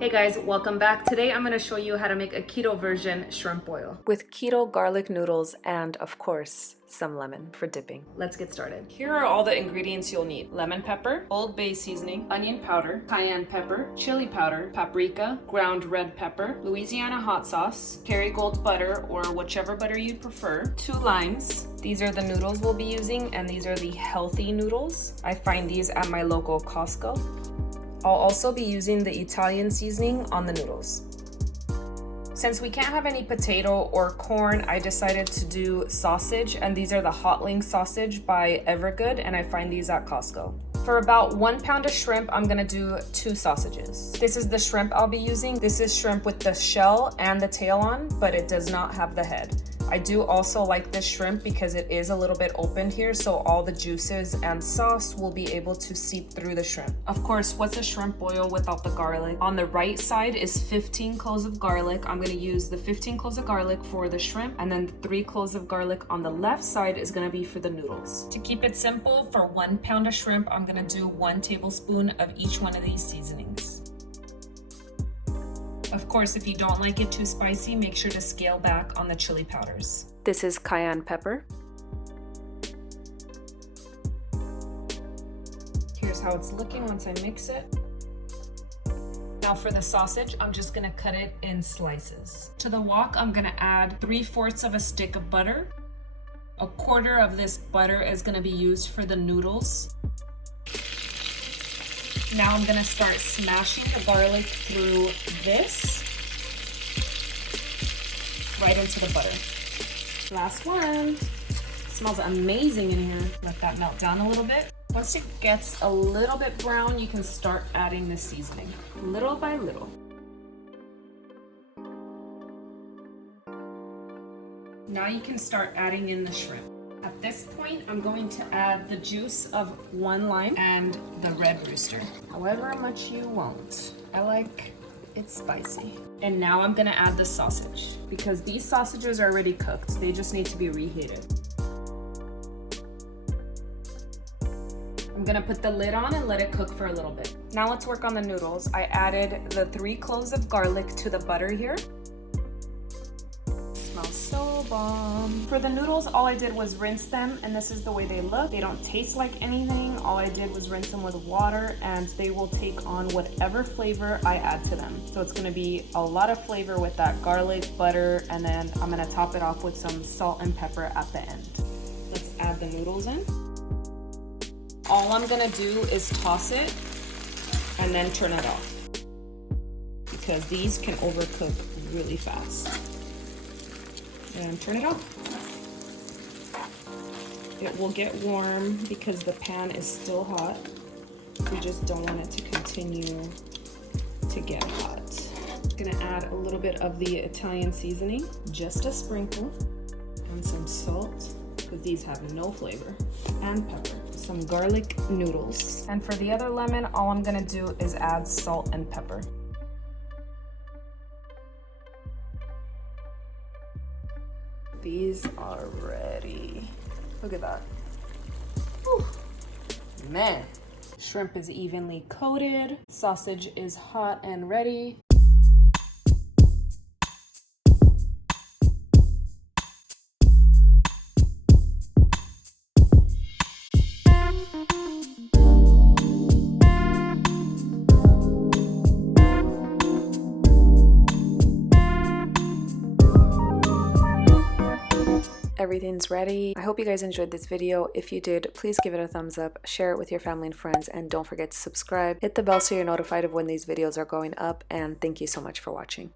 Hey guys, welcome back. Today I'm going to show you how to make a keto version shrimp boil with keto garlic noodles and, of course, some lemon for dipping. Let's get started. Here are all the ingredients you'll need. Lemon pepper, Old Bay seasoning, onion powder, cayenne pepper, chili powder, paprika, ground red pepper, Louisiana hot sauce, Kerrygold butter or whichever butter you prefer, 2 limes. These are the noodles we'll be using, and these are the healthy noodles. I find these at my local Costco. I'll also be using the Italian seasoning on the noodles. Since we can't have any potato or corn, I decided to do sausage, and these are the Hot Link sausage by Evergood, and I find these at Costco. For about 1 pound of shrimp, I'm gonna do 2 sausages. This is the shrimp I'll be using. This is shrimp with the shell and the tail on, but it does not have the head. I do also like this shrimp because it is a little bit opened here, so all the juices and sauce will be able to seep through the shrimp. Of course, what's a shrimp boil without the garlic? On the right side is 15 cloves of garlic. I'm gonna use the 15 cloves of garlic for the shrimp, and then 3 cloves of garlic on the left side is gonna be for the noodles. To keep it simple, for 1 pound of shrimp, I'm gonna do 1 tablespoon of each one of these seasonings. Of course, if you don't like it too spicy, make sure to scale back on the chili powders. This is cayenne pepper. Here's how it's looking once I mix it. Now for the sausage, I'm just gonna cut it in slices. To the wok, I'm gonna add 3/4 of a stick of butter. 1/4 of this butter is gonna be used for the noodles. Now I'm gonna start smashing the garlic through this, right into the butter. Last one. Smells amazing in here. Let that melt down a little bit. Once it gets a little bit brown, you can start adding the seasoning, little by little. Now you can start adding in the shrimp. At this point, I'm going to add the juice of 1 lime and the red rooster, however much you want. I like it spicy. And now I'm gonna add the sausage because these sausages are already cooked. They just need to be reheated. I'm gonna put the lid on and let it cook for a little bit. Now let's work on the noodles. I added the 3 cloves of garlic to the butter here. Smells so bomb. For the noodles, all I did was rinse them, and this is the way they look. They don't taste like anything. All I did was rinse them with water, and they will take on whatever flavor I add to them. So it's gonna be a lot of flavor with that garlic, butter, and then I'm gonna top it off with some salt and pepper at the end. Let's add the noodles in. All I'm gonna do is toss it and then turn it off because these can overcook really fast. And turn it off. It will get warm because the pan is still hot. We just don't want it to continue to get hot. I'm gonna add a little bit of the Italian seasoning, just a sprinkle, and some salt, because these have no flavor, and pepper. Some garlic noodles. And for the other lemon, all I'm gonna do is add salt and pepper. These are ready. Look at that. Whew. Man. Shrimp is evenly coated. Sausage is hot and ready. Everything's ready. I hope you guys enjoyed this video. If you did, please give it a thumbs up, share it with your family and friends, and don't forget to subscribe. Hit the bell so you're notified of when these videos are going up, and thank you so much for watching.